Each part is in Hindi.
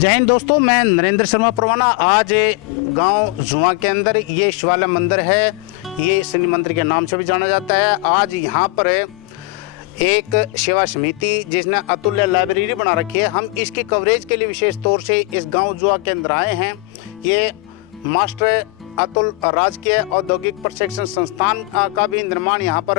जय हिंद दोस्तों, मैं नरेंद्र शर्मा परवाना। आज गांव जुआ के अंदर ये शिवालय मंदिर है, ये शनि मंदिर के नाम से भी जाना जाता है। आज यहाँ पर एक सेवा समिति जिसने अतुल्य लाइब्रेरी बना रखी है, हम इसकी कवरेज के लिए विशेष तौर से इस गांव जुआ के अंदर आए हैं। ये मास्टर अतुल राजकीय औद्योगिक प्रशिक्षण संस्थान का भी निर्माण यहाँ पर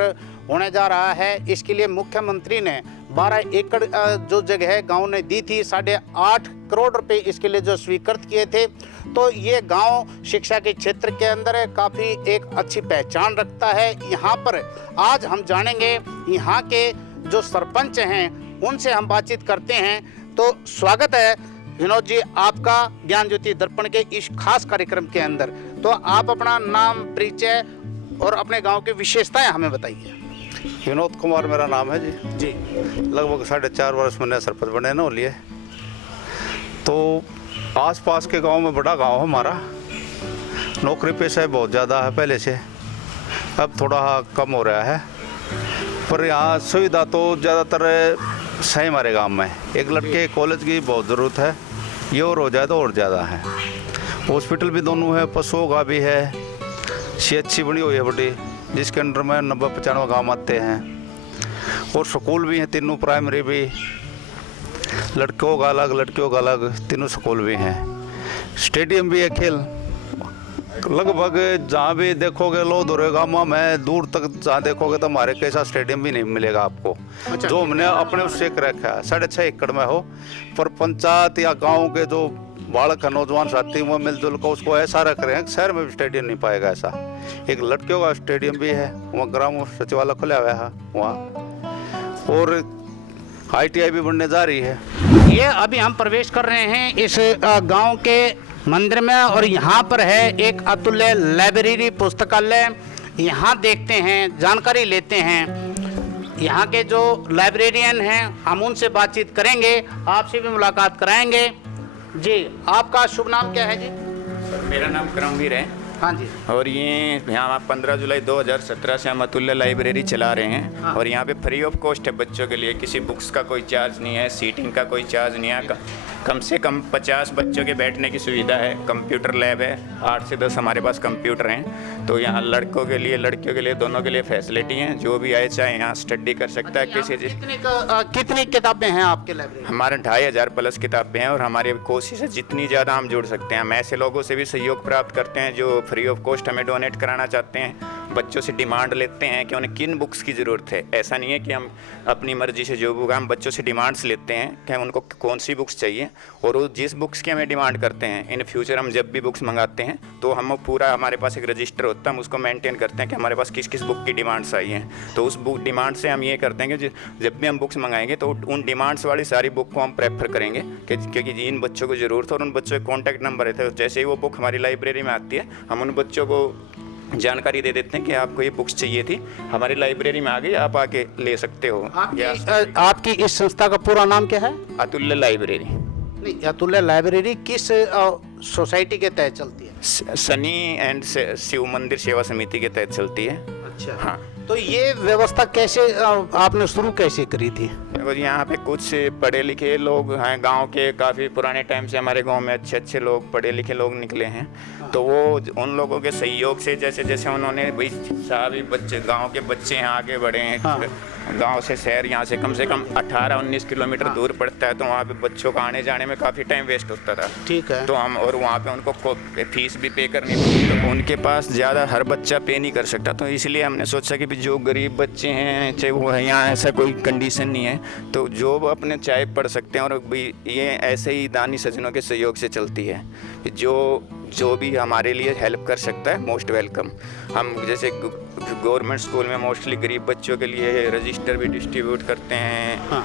होने जा रहा है। इसके लिए मुख्यमंत्री ने 12 एकड़ जो जगह है गांव ने दी थी, 8.5 करोड़ रुपए इसके लिए जो स्वीकृत किए थे। तो ये गांव शिक्षा के क्षेत्र के अंदर काफ़ी एक अच्छी पहचान रखता है। यहाँ पर आज हम जानेंगे, यहाँ के जो सरपंच हैं उनसे हम बातचीत करते हैं। तो स्वागत है विनोद जी आपका ज्ञान ज्योति दर्पण के इस खास कार्यक्रम के अंदर। तो आप अपना नाम, परिचय और अपने गांव की विशेषताएं हमें बताइए। विनोद कुमार मेरा नाम है जी। लगभग 4.5 वर्ष मैंने सरपंच बने ना लिए। तो आसपास के गांव में बड़ा गांव है हमारा, नौकरी पेशा बहुत ज़्यादा है पहले से, अब थोड़ा कम हो रहा है। पर यहाँ सुविधा तो ज़्यादातर सही हमारे गांव में। एक लड़के कॉलेज की बहुत ज़रूरत है, ये और हो जाए तो और ज़्यादा है। हॉस्पिटल भी दोनों है, पशुओं का भी है, CHC बनी हुई है बड़ी, जिसके अंडर में 90-95 गाँव आते हैं। और स्कूल भी हैं तीनों, प्राइमरी भी, लड़कों का अलग लड़कियों का अलग, तीनों स्कूल भी हैं। स्टेडियम भी है खेल, लगभग जहाँ भी देखोगे लो दोरे गाँव में दूर तक जहाँ देखोगे तो हमारे कैसा स्टेडियम भी नहीं मिलेगा आपको। अच्छा। जो हमने अपने उससे रखा है 6.5 एकड़ में हो, पर पंचायत या गाँव के जो बालक है, नौजवान साथी, वो मिलजुल कर उसको ऐसा रख रहे हैं। शहर में भी स्टेडियम नहीं पाएगा ऐसा। एक लड़कियों का स्टेडियम भी है, वहाँ ग्राम सचिवालय खुला हुआ है वहाँ, और ITI भी बनने जा रही है। ये अभी हम प्रवेश कर रहे हैं इस गांव के मंदिर में, और यहाँ पर है एक अतुल्य लाइब्रेरी पुस्तकालय। यहाँ देखते हैं, जानकारी लेते हैं। यहाँ के जो लाइब्रेरियन हैं हम उनसे बातचीत करेंगे, आपसे भी मुलाकात कराएंगे। जी, आपका शुभ नाम क्या है जी? मेरा नाम करमवीर है। हाँ जी। और ये यहाँ 15 जुलाई 2017 से हम अतुल्य लाइब्रेरी चला रहे हैं। हाँ। और यहाँ पे फ्री ऑफ कॉस्ट है बच्चों के लिए, किसी बुक्स का कोई चार्ज नहीं है, सीटिंग का कोई चार्ज नहीं है। कम से कम 50 बच्चों के बैठने की सुविधा है। कंप्यूटर लैब है, 8 से 10 हमारे पास कंप्यूटर हैं। तो यहाँ लड़कों के लिए, लड़कियों के लिए, दोनों के लिए फैसिलिटी हैं। जो भी आए चाहे यहाँ स्टडी कर सकता है। किसी कितनी किताबें हैं आपके लाइब्रेरी? हमारे 2500 प्लस किताबें हैं, और हमारी कोशिश है जितनी ज़्यादा हम जुड़ सकते हैं। हम ऐसे लोगों से भी सहयोग प्राप्त करते हैं जो फ्री ऑफ कॉस्ट हमें डोनेट कराना चाहते हैं। बच्चों से डिमांड लेते हैं कि उन्हें किन बुक्स की ज़रूरत है। ऐसा नहीं है कि हम अपनी मर्जी से जो बुक, हम बच्चों से डिमांड्स लेते हैं कि उनको कौन सी बुक्स चाहिए, और वो जिस बुक्स की हमें डिमांड करते हैं, इन फ्यूचर हम जब भी बुक्स मंगाते हैं तो हम पूरा, हमारे पास एक रजिस्टर होता है, हम उसको मेंटेन करते हैं कि हमारे पास किस किस बुक की डिमांड्स आई हैं। तो उस बुक डिमांड से हम ये करते हैं कि जब भी हम बुक्स मंगाएंगे तो उन डिमांड्स वाली सारी बुक को हम प्रेफर करेंगे, क्योंकि जिन बच्चों को ज़रूरत है और उन बच्चों के कॉन्टैक्ट नंबर रहते हैं। जैसे ही वो बुक हमारी लाइब्रेरी में आती है, हम उन बच्चों को जानकारी दे देते हैं कि आपको ये बुक्स चाहिए थी, हमारी लाइब्रेरी में आ गई, आप आके ले सकते हो। आपकी इस संस्था का पूरा नाम क्या है? अतुल्य लाइब्रेरी। नहीं, अतुल्य लाइब्रेरी किस सोसाइटी के तहत चलती है? शनि एंड शिव मंदिर सेवा समिति के तहत चलती है। अच्छा। हाँ। तो ये व्यवस्था कैसे आपने शुरू कैसे करी थी? और यहाँ पे कुछ पढ़े लिखे लोग हैं गांव के, काफ़ी पुराने टाइम से हमारे गांव में अच्छे अच्छे लोग, पढ़े लिखे लोग निकले हैं। तो वो उन लोगों के सहयोग से, जैसे जैसे उन्होंने भाई सभी बच्चे, गांव के बच्चे यहाँ आगे बढ़े हैं। हाँ। गांव से शहर यहाँ से कम 18-19 किलोमीटर दूर पड़ता है, तो वहाँ पे बच्चों का आने जाने में काफ़ी टाइम वेस्ट होता था। ठीक है। तो हम, और वहाँ पे उनको फीस भी पे करनी पड़ती, तो उनके पास ज़्यादा हर बच्चा पे नहीं कर सकता। तो इसलिए हमने सोचा कि जो गरीब बच्चे हैं, चाहे वो है, यहाँ ऐसा कोई कंडीशन नहीं है, तो जो अपने चाहे पढ़ सकते हैं। और भाई ये ऐसे ही दानी सज्जनों के सहयोग से चलती है। जो भी हमारे लिए हेल्प कर सकता है, मोस्ट वेलकम। हम जैसे गवर्नमेंट स्कूल में मोस्टली गरीब बच्चों के लिए रजिस्टर भी डिस्ट्रीब्यूट करते हैं। हाँ।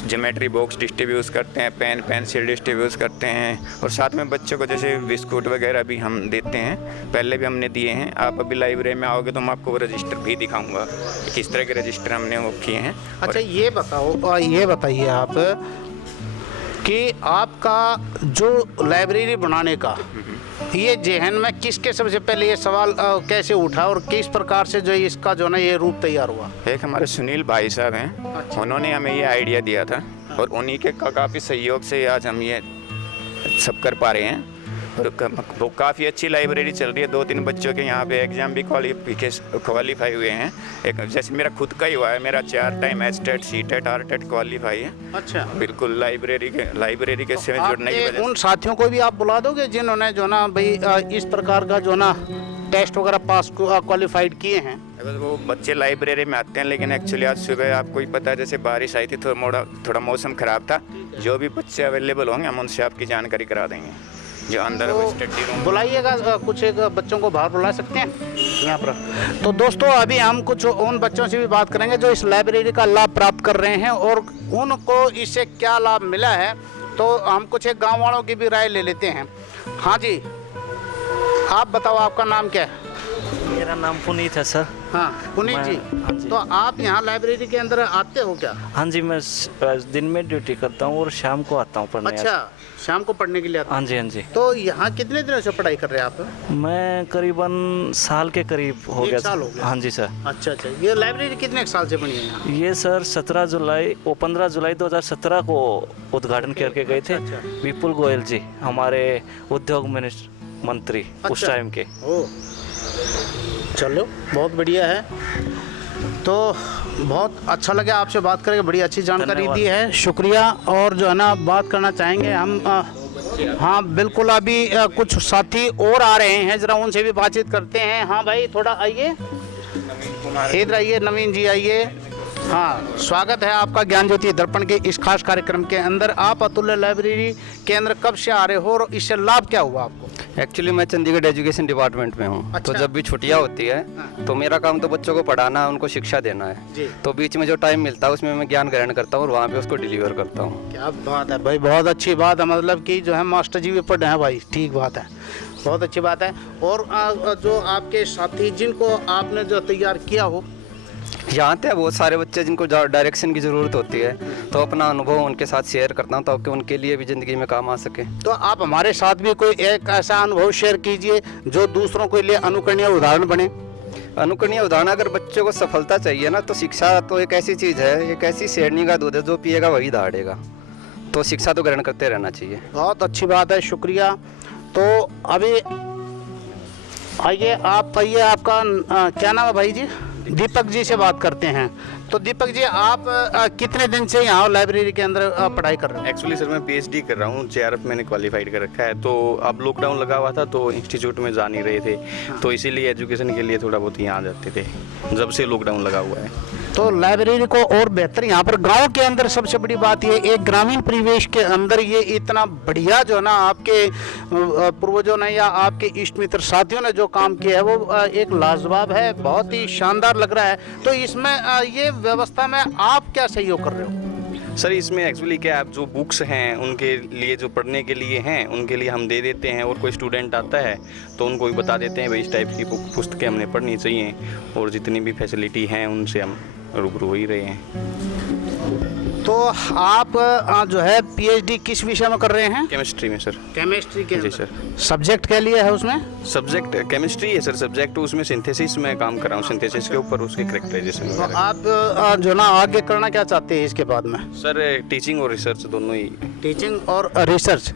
ज्योमेट्री बॉक्स डिस्ट्रीब्यूट करते हैं, पेन पेंसिल डिस्ट्रीब्यूट करते हैं, और साथ में बच्चों को जैसे बिस्कुट वगैरह भी हम देते हैं। पहले भी हमने दिए हैं। आप अभी लाइब्रेरी में आओगे तो मैं आपको वो रजिस्टर भी दिखाऊंगा, किस तरह के रजिस्टर हमने वो किए हैं। अच्छा, ये बताइए आप कि आपका जो लाइब्रेरी बनाने का ये जहन में किसके सबसे पहले ये सवाल कैसे उठा और किस प्रकार से जो इसका जो ना ये रूप तैयार हुआ? एक हमारे सुनील भाई साहब हैं। अच्छा। उन्होंने हमें ये आइडिया दिया था, और उन्हीं के काफ़ी सहयोग से आज हम ये सब कर पा रहे हैं। और वो काफ़ी अच्छी लाइब्रेरी चल रही है। 2-3 बच्चों के यहाँ पे एग्ज़ाम भी क्वालिफाई हुए हैं। एक जैसे मेरा खुद का ही हुआ है, मेरा 4 टाइम एचटेट, सीटेट, आरटेट क्वालिफाई है। अच्छा, बिल्कुल लाइब्रेरी के से जुड़ने की आपके वजह उन साथियों को भी आप बुला दोगे जिन्होंने जो ना भाई इस प्रकार का जो ना टेस्ट वगैरह पास क्वालिफाइड किए हैं? अगर वो बच्चे लाइब्रेरी में आते हैं, लेकिन एक्चुअली आज सुबह आपको ही पता है जैसे बारिश आई थी तो थोड़ा मौसम ख़राब था। जो भी बच्चे अवेलेबल होंगे हम उनसे आपकी जानकारी करा देंगे जो अंदर स्टडी रूम। बुलाइएगा, कुछ एक बच्चों को बाहर बुला सकते हैं यहाँ पर। तो दोस्तों अभी हम कुछ उन बच्चों से भी बात करेंगे जो इस लाइब्रेरी का लाभ प्राप्त कर रहे हैं और उनको इससे क्या लाभ मिला है। तो हम कुछ एक गाँव वालों की भी राय ले लेते हैं। हाँ जी, आप बताओ आपका नाम क्या है? मेरा नाम पुनीत है सर। हाँ पुनीत जी, हाँ जी। तो आप यहाँ लाइब्रेरी के अंदर आते हो क्या? हाँ जी, मैं दिन में ड्यूटी करता हूँ और शाम को आता हूँ पढ़ने। अच्छा, शाम को पढ़ने के लिए आते हाँ जी, हाँ जी। तो यहाँ कितने दिनों से पढ़ाई कर रहे हैं आप? मैं करीबन साल के करीब हो एक गया। साल हो गया। हाँ जी सर। अच्छा अच्छा, ये लाइब्रेरी कितने साल से बनी है यहाँ? ये सर 15 जुलाई 2017 को उद्घाटन करके गए थे। अच्छा। विपुल गोयल जी, हमारे उद्योग मंत्री उस अच्छा। टाइम के। ओ, चलो बहुत बढ़िया है। तो बहुत अच्छा लगा आपसे बात करके, बड़ी अच्छी जानकारी धन्यवाद। दी है, शुक्रिया। और जो है ना बात करना चाहेंगे हम हाँ बिल्कुल, अभी कुछ साथी और आ रहे हैं, जरा उनसे भी बातचीत करते हैं। हाँ भाई थोड़ा आइए, इधर आइए, नवीन जी आइए। हाँ, स्वागत है आपका ज्ञान ज्योति दर्पण के इस खास कार्यक्रम के अंदर। आप अतुल्य लाइब्रेरी के अंदर कब से आ रहे हो और इससे लाभ क्या हुआ आपको? एक्चुअली मैं चंडीगढ़ एजुकेशन डिपार्टमेंट में हूँ। अच्छा। तो जब भी छुट्टियाँ होती है तो मेरा काम तो बच्चों को पढ़ाना, उनको शिक्षा देना जी। है। तो बीच में जो टाइम मिलता है उसमें मैं ज्ञान ग्रहण करता हूँ और वहाँ पे उसको डिलीवर करता हूँ। क्या बात है भाई, बहुत अच्छी बात है। मतलब कि जो है मास्टर जी भी पढ़े हैं भाई, ठीक बात है, बहुत अच्छी बात है। और जो आपके साथी जिनको आपने जो तैयार किया हो, यहाँ पे बहुत सारे बच्चे जिनको डायरेक्शन की ज़रूरत होती है, तो अपना अनुभव उनके साथ शेयर करता हूँ ताकि उनके लिए भी ज़िंदगी में काम आ सके। तो आप हमारे साथ भी कोई एक ऐसा अनुभव शेयर कीजिए जो दूसरों के लिए अनुकरणीय उदाहरण बने। अनुकरणीय उदाहरण, अगर बच्चों को सफलता चाहिए ना, तो शिक्षा तो एक ऐसी चीज़ है, एक ऐसी शेरनी का दूध है, जो पिएगा वही दहाड़ेगा। तो शिक्षा तो ग्रहण करते रहना चाहिए। बहुत अच्छी बात है, शुक्रिया। तो अभी आइए, आप आइए, आपका क्या नाम है भाई जी? दीपक जी से बात करते हैं। तो दीपक जी, आप कितने दिन से यहाँ लाइब्रेरी के अंदर पढ़ाई कर रहे हो? एक्चुअली सर मैं पीएचडी कर रहा हूँ, जेआरएफ मैंने क्वालिफाइड कर रखा है। तो अब लॉकडाउन लगा हुआ था तो इंस्टीट्यूट में जा नहीं रहे थे, तो इसीलिए एजुकेशन के लिए थोड़ा बहुत यहाँ आ जाते थे जब से लॉकडाउन लगा हुआ है। तो लाइब्रेरी को और बेहतर यहाँ पर गांव के अंदर सबसे बड़ी बात ये, एक ग्रामीण परिवेश के अंदर ये इतना बढ़िया जो ना आपके पूर्वजों ने या आपके इष्ट मित्र साथियों ने जो काम किया है वो एक लाजवाब है, बहुत ही शानदार लग रहा है। तो इसमें ये व्यवस्था में आप क्या सहयोग कर रहे हो? सर इसमें एक्चुअली क्या है, जो बुक्स हैं उनके लिए, जो पढ़ने के लिए हैं उनके लिए हम दे देते हैं, और कोई स्टूडेंट आता है तो उनको भी बता देते हैं भाई इस टाइप की पुस्तकें हमने पढ़नी चाहिए, और जितनी भी फैसिलिटी हैं उनसे हम रूबरू हो ही रहे हैं। तो आप जो है पीएचडी किस विषय में कर रहे हैं? केमिस्ट्री में सर। केमिस्ट्री के जी अंदर। सर। सब्जेक्ट क्या लिया है उसमें? सब्जेक्ट केमिस्ट्री है सर, सब्जेक्ट उसमें सिंथेसिस में काम कर रहा हूँ, सिंथेसिस के ऊपर उसके करेक्टराइजेशन तो वगैरह। आप जो ना आगे करना क्या चाहते हैं इसके बाद में? सर टीचिंग और रिसर्च दोनों ही। टीचिंग और रिसर्च,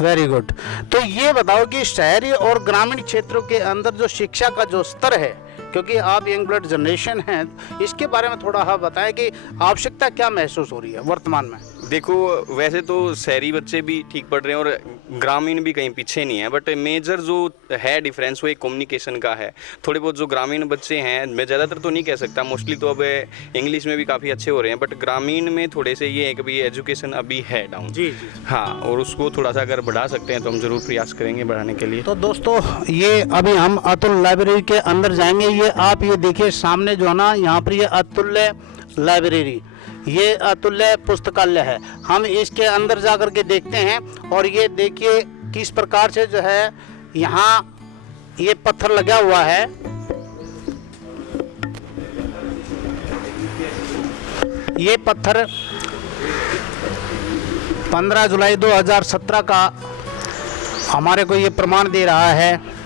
वेरी गुड। तो ये बताओ कि शहरी और ग्रामीण क्षेत्रों के अंदर जो शिक्षा का जो स्तर है, क्योंकि आप यंग ब्लड जनरेशन हैं, इसके बारे में थोड़ा हाँ बताएं कि आवश्यकता क्या महसूस हो रही है वर्तमान में? देखो वैसे तो शहरी बच्चे भी ठीक पढ़ रहे हैं और ग्रामीण भी कहीं पीछे नहीं है, बट मेजर जो है डिफरेंस वो एक कम्युनिकेशन का है। थोड़े बहुत जो ग्रामीण बच्चे हैं, मैं ज़्यादातर तो नहीं कह सकता, मोस्टली तो अब इंग्लिश में भी काफ़ी अच्छे हो रहे हैं, बट ग्रामीण में थोड़े से ये है कि भाई एजुकेशन अभी है डाउन। जी। हाँ, और उसको थोड़ा सा अगर बढ़ा सकते हैं तो हम ज़रूर प्रयास करेंगे बढ़ाने के लिए। तो दोस्तों ये अभी हम अतुल्य लाइब्रेरी के अंदर जाएंगे। ये आप ये देखिए सामने जो है ना, यहाँ पर ये अतुल्य लाइब्रेरी, ये अतुल्य पुस्तकालय है। हम इसके अंदर जाकर के देखते हैं और ये देखिए किस प्रकार से जो है यहाँ ये पत्थर लगा हुआ है। ये पत्थर 15 जुलाई 2017 का हमारे को ये प्रमाण दे रहा है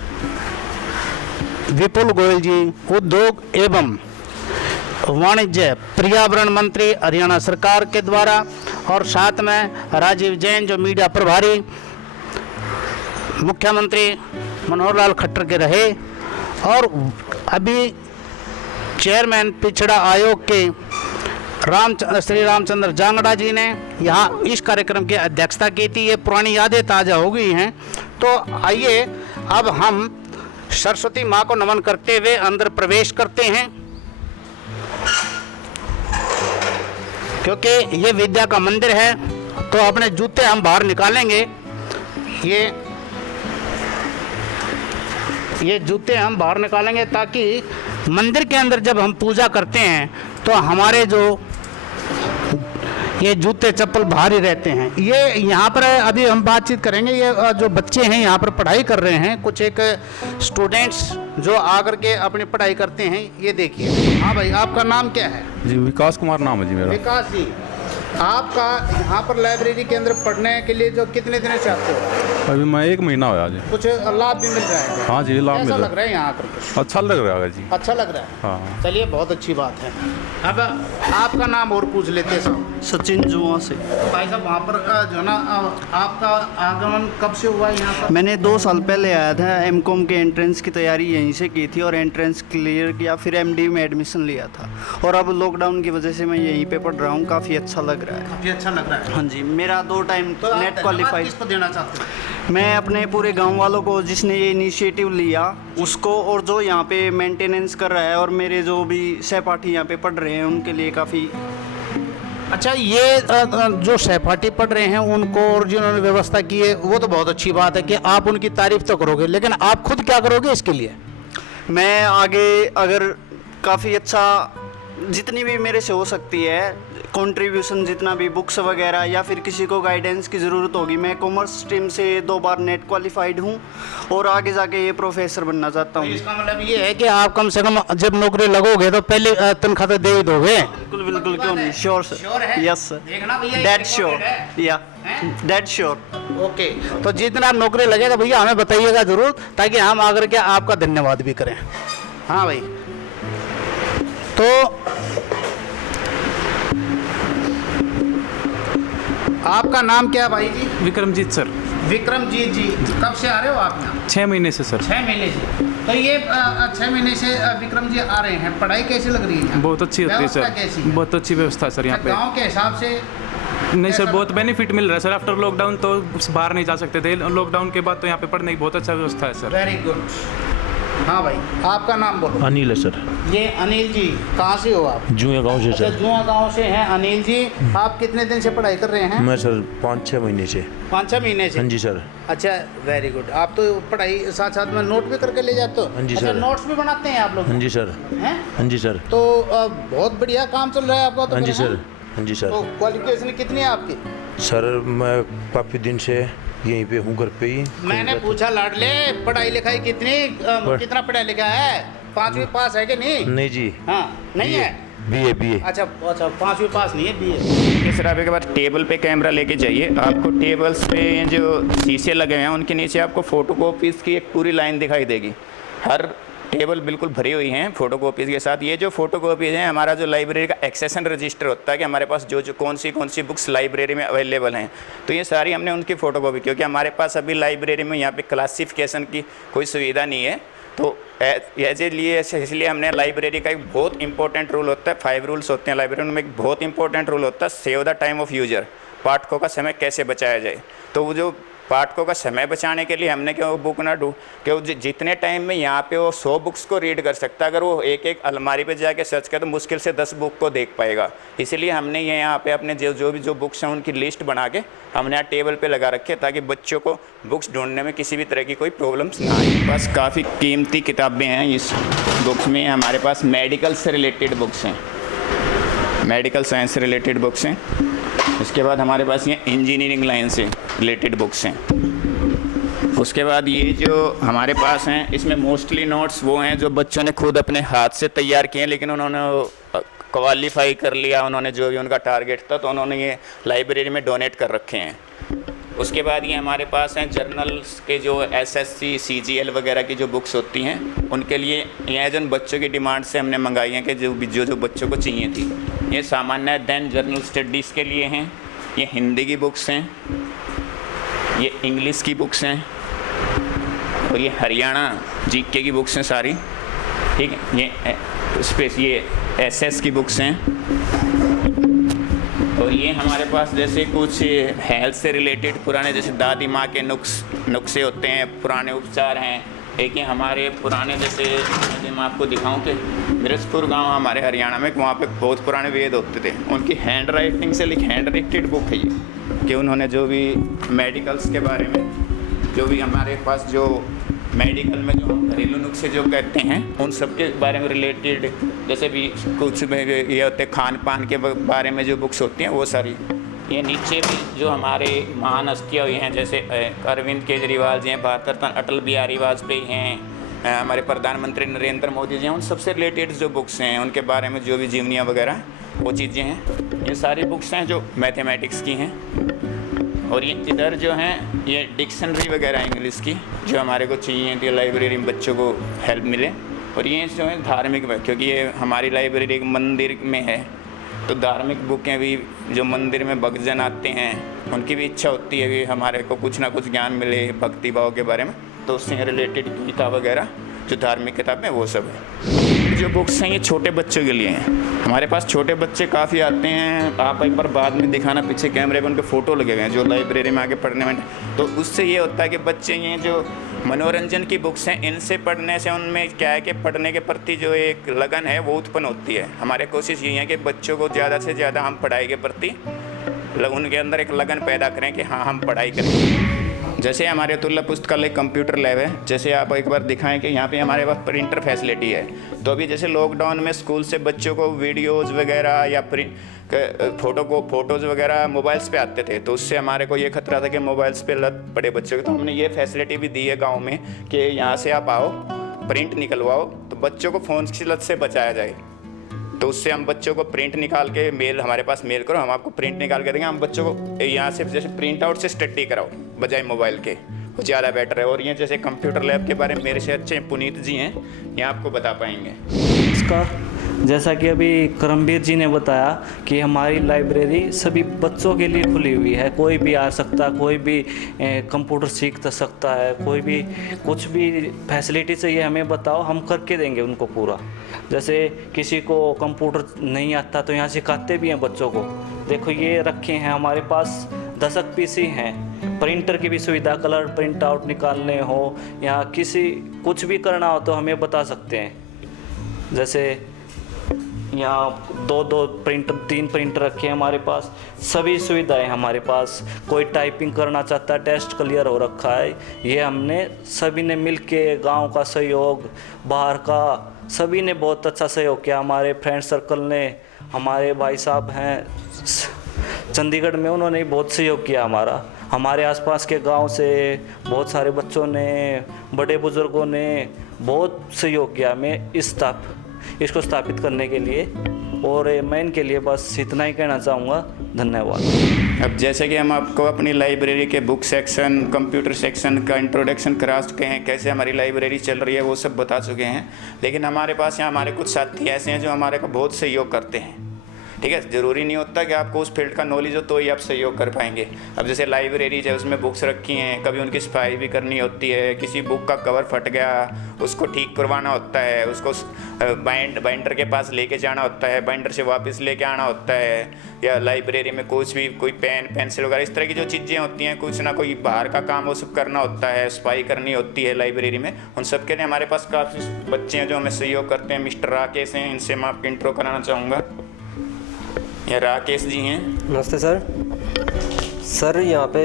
विपुल गोयल जी, उद्योग एवं वाणिज्य पर्यावरण मंत्री हरियाणा सरकार के द्वारा, और साथ में राजीव जैन जो मीडिया प्रभारी मुख्यमंत्री मनोहर लाल खट्टर के रहे और अभी चेयरमैन पिछड़ा आयोग के श्री रामचंद्र जांगड़ा जी ने यहाँ इस कार्यक्रम की अध्यक्षता की थी। ये पुरानी यादें ताज़ा हो गई हैं। तो आइए अब हम सरस्वती माँ को नमन करते हुए अंदर प्रवेश करते हैं, क्योंकि ये विद्या का मंदिर है। तो अपने जूते हम बाहर निकालेंगे। ये जूते हम बाहर निकालेंगे ताकि मंदिर के अंदर जब हम पूजा करते हैं तो हमारे जो ये जूते चप्पल बाहर ही रहते हैं। ये यहाँ पर अभी हम बातचीत करेंगे। ये जो बच्चे हैं यहाँ पर पढ़ाई कर रहे हैं, कुछ एक स्टूडेंट्स जो आकर के अपनी पढ़ाई करते हैं। ये देखिए। हाँ भाई, आपका नाम क्या है? जी विकास कुमार नाम है जी मेरा। विकास जी, आपका यहाँ पर लाइब्रेरी के अंदर पढ़ने के लिए जो कितने दिन से आते हो? अभी मैं 1 महीना हुआ जी। कुछ लाभ भी मिल रहा है? हाँ जी, लाभ मिल रहा है। लग रहा है यहाँ आकर? अच्छा लग रहा है जी। अच्छा लग रहा है। हाँ। चलिए, बहुत अच्छी बात है। अब आपका नाम और पूछ लेते हैं। सचिन जुआ से। भाई साहब, वहाँ पर जो है ना, आपका आगमन कब से हुआ है यहाँ पर? मैंने 2 साल पहले आया था। एमकॉम के एंट्रेंस की तैयारी यहीं से की थी और एंट्रेंस क्लियर किया, फिर एमडी में एडमिशन लिया था और अब लॉकडाउन की वजह से मैं यहीं पे पढ़ रहा हूँ। काफ़ी अच्छा लग रहा है। काफ़ी अच्छा लग रहा है। हाँ जी, मेरा 2 टाइम तो नेट क्वालिफाइड। किसको देना चाहते हो? मैं अपने पूरे गांव वालों को, जिसने ये इनिशिएटिव लिया उसको, और जो यहाँ पे मेंटेनेंस कर रहा है, और मेरे जो भी सहपाठी यहाँ पे पढ़ रहे हैं उनके लिए काफ़ी। अच्छा, ये जो सहपाठी पढ़ रहे हैं उनको और जिन्होंने व्यवस्था की है वो तो बहुत अच्छी बात है कि आप उनकी तारीफ तो करोगे, लेकिन आप खुद क्या करोगे इसके लिए? मैं आगे अगर काफ़ी अच्छा, जितनी भी मेरे से हो सकती है कंट्रीब्यूशन, जितना भी बुक्स वगैरह या फिर किसी को गाइडेंस की ज़रूरत होगी। मैं कॉमर्स स्ट्रीम से 2 बार नेट क्वालिफाइड हूँ और आगे जाके ये प्रोफेसर बनना चाहता हूँ। इसका मतलब ये है कि आप कम से कम जब नौकरी लगोगे तो पहले तनख्वाह तो दे ही दोगे? बिल्कुल बिल्कुल, क्यों नहीं। Sure sir, yes sir, dead sure, या डेड श्योर। ओके, तो जितना आप नौकरी लगेगा भैया हमें बताइएगा ज़रूर, ताकि हम आकर के आपका धन्यवाद भी करें। हाँ भाई, तो आपका नाम क्या है भाई जी? विक्रमजीत सर। विक्रमजीत जी, कब से आ रहे हो आप यहाँ? 6 महीने से सर। 6 महीने से। तो ये 6 महीने से विक्रम जी आ रहे हैं। पढ़ाई कैसी लग रही है? बहुत अच्छी होती है सर। बहुत अच्छी व्यवस्था है सर यहाँ पे। गांव के हिसाब से नहीं सर, बहुत बेनिफिट मिल रहा है सर। आफ्टर लॉकडाउन तो बाहर नहीं जा सकते थे, लॉकडाउन के बाद तो यहाँ पे पढ़ने की बहुत अच्छा व्यवस्था है सर। Very good. हाँ भाई, आपका नाम बोलो। अनिल है सर। ये अनिल जी, कहाँ से हो आप? जुआ गांव से अच्छा, सर। जुआ गांव से हैं अनिल जी। आप कितने दिन से पढ़ाई कर रहे हैं? मैं सर 5-6 महीने से। 5-6 महीने से? हाँ जी सर। अच्छा, वेरी गुड। आप तो पढ़ाई साथ साथ में नोट भी करके ले जाते हो? हाँ जी अच्छा, सर। नोट्स भी बनाते हैं आप लोग? हाँ जी सर। हैं? हाँ जी सर। तो बहुत बढ़िया काम चल रहा है आपका तो? हाँ जी फिर, सर। हाँ जी सर। तो क्वालिफिकेशन कितनी है आपकी? सर मैं काफ़ी दिन से यहीं पे हूँ, घर पे ही। मैंने पूछा लाडले, पढ़ाई लिखाई कितनी कितना पढ़ा लिखा है? 5वीं पास है कि नहीं? नहीं जी। हाँ, नहीं है। बीए। अच्छा, 5वीं पास नहीं है, बीए। इस तरह के बाद टेबल पे कैमरा लेके जाइए। आपको टेबल्स पे जो शीशे लगे हैं उनके नीचे आपको फोटोकॉपीज़ की एक पूरी लाइन दिखाई देगी। हर टेबल बिल्कुल भरी हुई हैं फ़ोटोकॉपीज़ के साथ। ये जो फ़ोटोकॉपीज़ हैं, हमारा जो लाइब्रेरी का एक्सेशन रजिस्टर होता है कि हमारे पास जो कौन सी बुक्स लाइब्रेरी में अवेलेबल हैं, तो ये सारी हमने उनकी फ़ोटोकॉपी, क्योंकि हमारे पास अभी लाइब्रेरी में यहाँ पे क्लासिफिकेशन की कोई सुविधा नहीं है। तो इसलिए हमने लाइब्रेरी का एक बहुत इंपॉर्टेंट रूल होता है, 5 रूल्स होते हैं लाइब्रेरी में। एक बहुत इंपॉर्टेंट रूल होता है, save the time of user. पाठकों का समय कैसे बचाया जाए। तो वो जो पाठकों का समय बचाने के लिए हमने क्या बुक ना कि जितने टाइम में यहाँ पे वो 100 बुक्स को रीड कर सकता है, अगर वो एक अलमारी पे जाके सर्च करे तो मुश्किल से 10 बुक को देख पाएगा। इसीलिए हमने ये यहाँ पे अपने जो बुक्स हैं उनकी लिस्ट बना के हमने यहाँ टेबल पे लगा रखे, ताकि बच्चों को बुक्स ढूंढने में किसी भी तरह की कोई प्रॉब्लम्स ना आए। बस काफ़ी कीमती किताबें हैं इस बुक्स में। हमारे पास मेडिकल से रिलेटेड बुक्स हैं, मेडिकल साइंस से रिलेटेड बुक्स हैं। इसके बाद हमारे पास ये इंजीनियरिंग लाइन से रिलेटेड बुक्स हैं। उसके बाद ये जो हमारे पास हैं, इसमें मोस्टली नोट्स वो हैं जो बच्चों ने खुद अपने हाथ से तैयार किए हैं, लेकिन उन्होंने क्वालिफाई कर लिया, उन्होंने जो भी उनका टारगेट था, तो उन्होंने ये लाइब्रेरी में डोनेट कर रखे हैं। उसके बाद ये हमारे पास हैं जर्नल्स के जो एसएससी सीजीएल वगैरह की जो बुक्स होती हैं, उनके लिए ये जन बच्चों की डिमांड से हमने मंगाई हैं कि जो बच्चों को चाहिए थी। ये सामान्य दैन जर्नल स्टडीज़ के लिए हैं, ये हिंदी की बुक्स हैं, ये इंग्लिश की बुक्स हैं, और ये हरियाणा जीके की बुक्स हैं सारी, ठीक है। ये एसएस की बुक्स हैं, और ये हमारे पास जैसे कुछ हेल्थ से रिलेटेड पुराने जैसे दादी माँ के नुस्खे होते हैं, पुराने उपचार हैं। एक ये हमारे पुराने जैसे मैं आपको दिखाऊं कि मिर्जपुर गांव हमारे हरियाणा में, वहाँ पे बहुत पुराने वेद होते थे, उनकी हैंड राइटिंग से हैंड राइटेड बुक है ये, कि उन्होंने जो भी मेडिकल्स के बारे में, जो भी हमारे पास जो मेडिकल में जो हम घरेलू नुस्खे जो कहते हैं उन सब के बारे में रिलेटेड, जैसे भी कुछ में ये होते खान पान के बारे में जो बुक्स होती हैं वो सारी। ये नीचे भी जो हमारे महान हस्तियाँ हुई हैं, जैसे अरविंद केजरीवाल जी हैं, भारत रत्न अटल बिहारी वाजपेयी हैं, हमारे प्रधानमंत्री नरेंद्र मोदी जी हैं, उन सबसे रिलेटेड जो बुक्स हैं उनके बारे में जो भी जीवनियाँ वगैरह वो चीज़ें हैं, ये सारी बुक्स हैं जो मैथमेटिक्स की हैं। और ये इधर जो हैं ये डिक्शनरी वगैरह इंग्लिश की जो हमारे को चाहिए थी लाइब्रेरी में, बच्चों को हेल्प मिले। और ये जो है धार्मिक, क्योंकि ये हमारी लाइब्रेरी एक मंदिर में है, तो धार्मिक बुकें भी जो मंदिर में भक्तजन आते हैं उनकी भी इच्छा होती है कि हमारे को कुछ ना कुछ ज्ञान मिले भक्ति भाव के बारे में, तो उससे रिलेटेड गीता वगैरह जो धार्मिक किताबें वो सब है। जो बुक्स हैं ये छोटे बच्चों के लिए हैं, हमारे पास छोटे बच्चे काफ़ी आते हैं। आप एक बार बाद में दिखाना पीछे कैमरे पर उनके फ़ोटो लगे हुए हैं जो लाइब्रेरी में आके पढ़ने में, तो उससे ये होता है कि बच्चे ये जो मनोरंजन की बुक्स हैं इनसे पढ़ने से उनमें क्या है कि पढ़ने के प्रति जो एक लगन है वो उत्पन्न होती है। हमारे कोशिश यही है कि बच्चों को ज़्यादा से ज़्यादा हम पढ़ाई के प्रति उनके अंदर एक लगन पैदा करें कि हाँ हम पढ़ाई करें। जैसे हमारे अतुल्य पुस्तकालय कंप्यूटर लैब है, जैसे आप एक बार दिखाएं कि यहाँ पे हमारे पास प्रिंटर फैसिलिटी है। तो अभी जैसे लॉकडाउन में स्कूल से बच्चों को वीडियोज़ वगैरह या फोटोज़ वगैरह मोबाइल्स पे आते थे, तो उससे हमारे को ये खतरा था कि मोबाइल्स पे लत पड़े बच्चों को, तो हमने ये फैसिलिटी भी दी है गाँव में कि यहाँ से आप आओ प्रिंट निकलवाओ, तो बच्चों को फ़ोन की लत से बचाया जाए। तो उससे हम बच्चों को प्रिंट निकाल के मेल, हमारे पास मेल करो, हम आपको प्रिंट निकाल के देंगे। हम बच्चों को यहाँ से जैसे प्रिंट आउट से स्टडी कराओ बजाय मोबाइल के, वो ज़्यादा बेटर है। और ये जैसे कंप्यूटर लैब के बारे में मेरे से अच्छे पुनीत जी हैं, ये आपको बता पाएंगे। इसका जैसा कि अभी करमवीर जी ने बताया कि हमारी लाइब्रेरी सभी बच्चों के लिए खुली हुई है, कोई भी आ सकता, कोई भी कंप्यूटर सीख सकता है, कोई भी कुछ भी फैसिलिटी चाहिए हमें बताओ, हम करके देंगे उनको पूरा। जैसे किसी को कंप्यूटर नहीं आता तो यहाँ सिखाते भी हैं बच्चों को। देखो ये रखे हैं हमारे पास 10 पीसी हैं, प्रिंटर की भी सुविधा, कलर प्रिंट आउट निकालने हो या किसी कुछ भी करना हो तो हमें बता सकते हैं। जैसे यहाँ 2 प्रिंटर 3 प्रिंटर रखे हैं हमारे पास, सभी सुविधाएं हमारे पास। कोई टाइपिंग करना चाहता है, टेस्ट क्लियर हो रखा है, ये हमने सभी ने मिल के, गाँव का सहयोग, बाहर का, सभी ने बहुत अच्छा सहयोग किया। हमारे फ्रेंड सर्कल ने, हमारे भाई साहब हैं चंडीगढ़ में, उन्होंने बहुत सहयोग किया हमारा। हमारे आसपास के गांव से बहुत सारे बच्चों ने, बड़े बुजुर्गों ने बहुत सहयोग किया हमें इसको स्थापित करने के लिए। और मैं इनके लिए बस इतना ही कहना चाहूँगा, धन्यवाद। अब जैसे कि हम आपको अपनी लाइब्रेरी के बुक सेक्शन, कंप्यूटर सेक्शन का इंट्रोडक्शन करा चुके हैं, कैसे हमारी लाइब्रेरी चल रही है वो सब बता चुके हैं। लेकिन हमारे पास यहाँ हमारे कुछ साथी ऐसे हैं जो हमारे को बहुत सहयोग करते हैं, ठीक है। ज़रूरी नहीं होता कि आपको उस फील्ड का नॉलेज हो तो ही आप सहयोग कर पाएंगे। अब जैसे लाइब्रेरी है उसमें बुक्स रखी हैं, कभी उनकी सफाई भी करनी होती है, किसी बुक का कवर फट गया उसको ठीक करवाना होता है, उसको बाइंडर के पास लेके जाना होता है, बाइंडर से वापस लेके आना होता है, या लाइब्रेरी में कुछ भी कोई पेन पेंसिल वगैरह इस तरह की जो चीज़ें होती हैं, कुछ ना कोई बाहर का काम वो सब करना होता है, सफाई करनी होती है लाइब्रेरी में, उन सब के लिए हमारे पास काफ़ी बच्चे हैं जो हमें सहयोग करते हैं। मिस्टर राकेश हैं, इनसे मैं आपको इंट्रो कराना चाहूँगा। ये राकेश जी हैं। नमस्ते सर यहाँ पे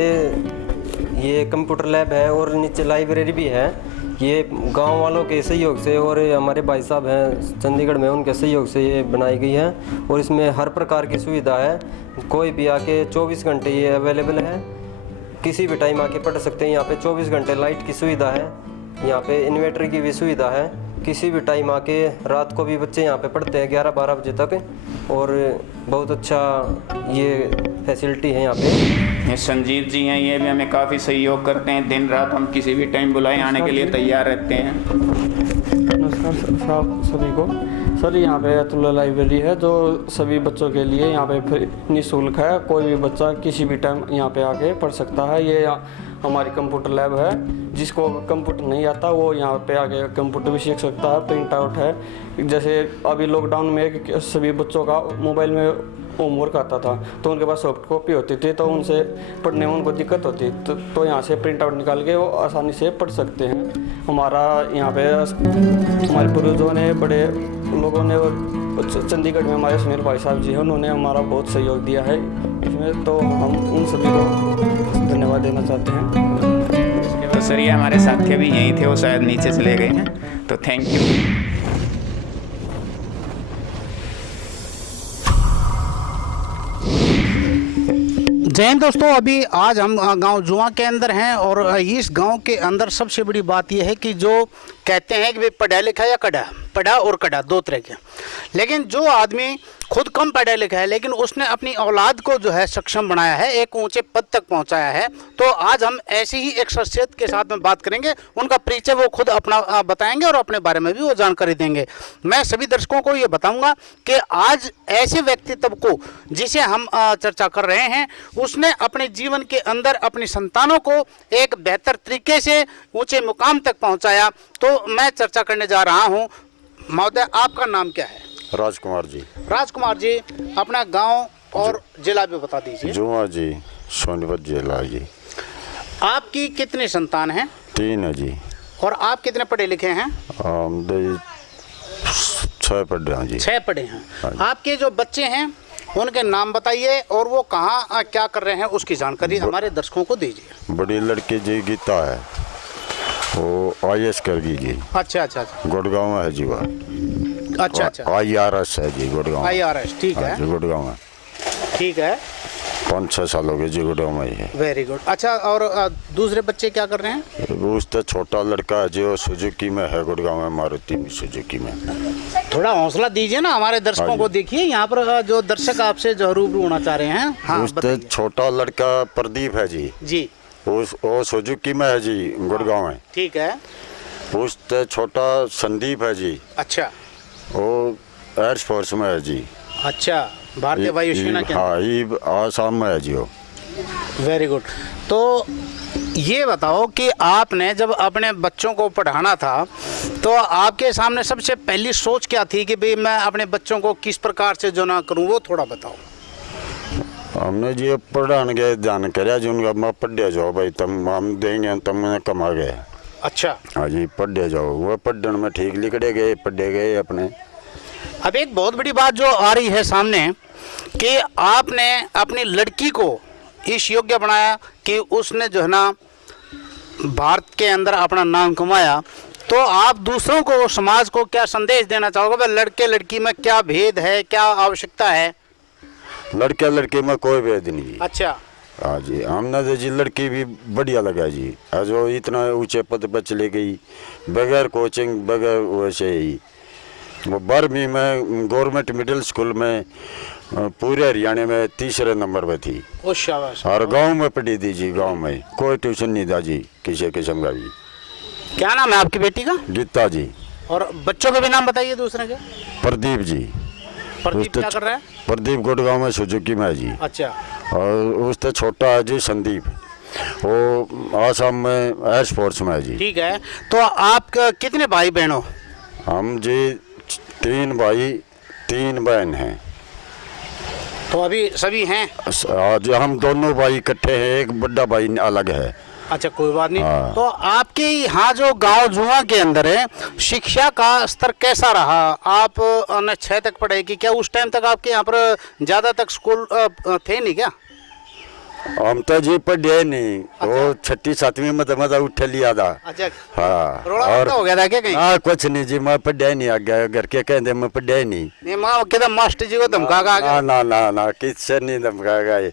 ये कंप्यूटर लैब है और नीचे लाइब्रेरी भी है। ये गांव वालों के सहयोग से और हमारे भाई साहब हैं चंडीगढ़ में, उनके सहयोग से ये बनाई गई है। और इसमें हर प्रकार की सुविधा है, कोई भी आके 24 घंटे ये अवेलेबल है, किसी भी टाइम आके पढ़ सकते हैं। यहाँ पे 24 घंटे लाइट की सुविधा है, यहाँ पे इन्वर्टर की भी सुविधा है, किसी भी टाइम आके रात को भी बच्चे यहाँ पे पढ़ते हैं 11-12 बजे तक। और बहुत अच्छा ये फैसिलिटी है यहाँ पे। ये संजीव जी हैं, ये भी हमें काफ़ी सहयोग करते हैं, दिन रात हम किसी भी टाइम बुलाएं आने के लिए तैयार रहते हैं। नमस्कार सभी को। सर यहाँ पे अतुल्य लाइब्रेरी है जो सभी बच्चों के लिए यहाँ पे निःशुल्क है, कोई भी बच्चा किसी भी टाइम यहाँ पे आके पढ़ सकता है। ये हमारी कंप्यूटर लैब है। जिसको कंप्यूटर नहीं आता वो यहाँ पे आके कंप्यूटर भी सीख सकता है। प्रिंट आउट है, जैसे अभी लॉकडाउन में सभी बच्चों का मोबाइल में होमवर्क आता था तो उनके पास सॉफ्ट कॉपी होती थी, तो उनसे पढ़ने में उनको दिक्कत होती तो यहाँ से प्रिंट आउट निकाल के वो आसानी से पढ़ सकते हैं। हमारा यहाँ पे हमारे पूर्वजों ने, बड़े लोगों ने, चंडीगढ़ में हमारे सुनील भाई साहब जी हैं, उन्होंने हमारा बहुत सहयोग दिया है इसमें, तो हम उन सभी को धन्यवाद देना चाहते हैं। इसके बाद सर ये हमारे साथी भी यहीं थे, वो शायद नीचे चले गए हैं, तो थैंक यू। जय हिंद दोस्तों, अभी आज हम गांव जुआ के अंदर हैं और इस गांव के अंदर सबसे बड़ी बात यह है कि जो कहते हैं कि भाई पढ़ा लिखा या कड़ा, पढ़ा और कड़ा दो तरह के, लेकिन जो आदमी खुद कम पढ़ा लिखा है लेकिन उसने अपनी औलाद को जो है सक्षम बनाया है, एक ऊंचे पद तक पहुंचाया है, तो आज हम ऐसी ही एक शख्सियत के साथ में बात करेंगे। उनका परिचय वो खुद अपना बताएंगे और अपने बारे में भी वो जानकारी देंगे। मैं सभी दर्शकों को ये बताऊंगा कि आज ऐसे व्यक्तित्व को जिसे हम चर्चा कर रहे हैं, उसने अपने जीवन के अंदर अपनी संतानों को एक बेहतर तरीके से ऊंचे मुकाम तक पहुंचाया, तो मैं चर्चा करने जा रहा हूं। महोदय, आपका नाम क्या है? राजकुमार जी। राजकुमार जी, अपना गांव और जिला भी बता दीजिए। जुआ जी, सोनीपत जिला जी। आपकी कितने संतान हैं? 3 है जी। और आप कितने पढ़े लिखे हैं? 6 पढ़े हैं जी। 6 पढ़े हैं। आपके जो बच्चे हैं उनके नाम बताइए और वो कहाँ क्या कर रहे हैं उसकी जानकारी हमारे दर्शकों को दीजिए। बड़ी लड़की जी गीता है, वो IAS कर गई जी। अच्छा अच्छा अच्छा, गुड़गांव है जी वो। अच्छा अच्छा, IRS है जी गुड़गांव। IRS, ठीक है, गुड़गांव है, ठीक है। 5-6 साल हो गए जी गुड़गांव में ही है। Very good. अच्छा, और दूसरे बच्चे क्या कर रहे हैं? वो उससे छोटा लड़का है जो सुजुकी में है, गुड़गांव में, मारुति में, सुजुकी में। थोड़ा हौसला दीजिए ना हमारे दर्शकों को। देखिए यहाँ पर जो दर्शक आपसे जो रूबरू होना चाह रहे हैं। हाँ, उससे छोटा लड़का प्रदीप है जी। जी, वो सुजुकी में है जी, गुड़गांव में, ठीक है। उससे छोटा संदीप है जी। अच्छा, वो एयर फोर्स में है जी। अच्छा, भारतीय वायुसेना के। हाँ, ये आसाम में है जी वो। Very good. तो ये बताओ कि आपने जब अपने बच्चों को पढ़ाना था तो आपके सामने सबसे पहली सोच क्या थी कि भाई मैं अपने बच्चों को किस प्रकार से जो ना करूँ, वो थोड़ा बताओ। हमने जी पढ़ाने के ध्यान कराया जी उनका, मैं पढ़े जाओ भाई, तुम हम देंगे, तुम कमा गए। अच्छा, हाँ जी, पढ़े जाओ। वो पढ़ने में ठीक लिखड़े गए, पढ़े गए अपने। अब एक बहुत बड़ी बात जो आ रही है सामने कि आपने अपनी लड़की को इस योग्य बनाया कि उसने जो है ना भारत के अंदर अपना नाम कमाया, तो आप दूसरों को, समाज को क्या संदेश देना चाहोगे? भाई लड़के लड़की में क्या भेद है, क्या आवश्यकता है? लड़के लड़के में कोई भेद नहीं जी। अच्छा, हाँ जी, हमने तो जी लड़की भी बढ़िया लगा जी, जो इतना ऊंचे पद पर चली गई बगैर कोचिंग, बगैर वैसे ही। वो 12वीं में गवर्नमेंट मिडिल स्कूल में पूरे हरियाणा में 3रे नंबर पर थी। ओ शाबाश। और गांव में पढ़ी थी जी, गांव में कोई ट्यूशन नहीं था जी किसी किस्म का भी। क्या नाम है आपकी बेटी का? गीता जी। और बच्चों के भी नाम बताइए दूसरे के। प्रदीप जी। प्रदीप क्या कर रहा है? प्रदीप गुड़गांव में सुजुकी में है जी। अच्छा। और उससे छोटा है जी संदीप, वो आसाम में एयर फोर्स में है जी। ठीक है। तो आप कितने भाई बहन हो? हम जी 3 भाई 3 बहन हैं। तो अभी सभी हैं? आज हम दोनों भाई इकट्ठे हैं, एक बड़ा भाई अलग है। अच्छा, कोई बात नहीं। हाँ। तो आपके यहाँ जो गांव जुआ के अंदर है, शिक्षा का स्तर कैसा रहा? आप 6 तक पढ़े कि क्या उस टाइम तक आपके यहाँ पर ज़्यादा तक स्कूल थे नहीं क्या? हम तो जी पढ़े नहीं। अच्छा। वो 6ठी 7वीं में तो उठ लिया था। अच्छा। हाँ, और हो गया था क्या कहीं? हाँ, कुछ नहीं जी, मैं पढ़े नहीं, आगे घर के कहते मैं पढ़े नहीं। माँ कहता मास्टर जी को धमका गया। ना ना ना, किससे नहीं धमका गए।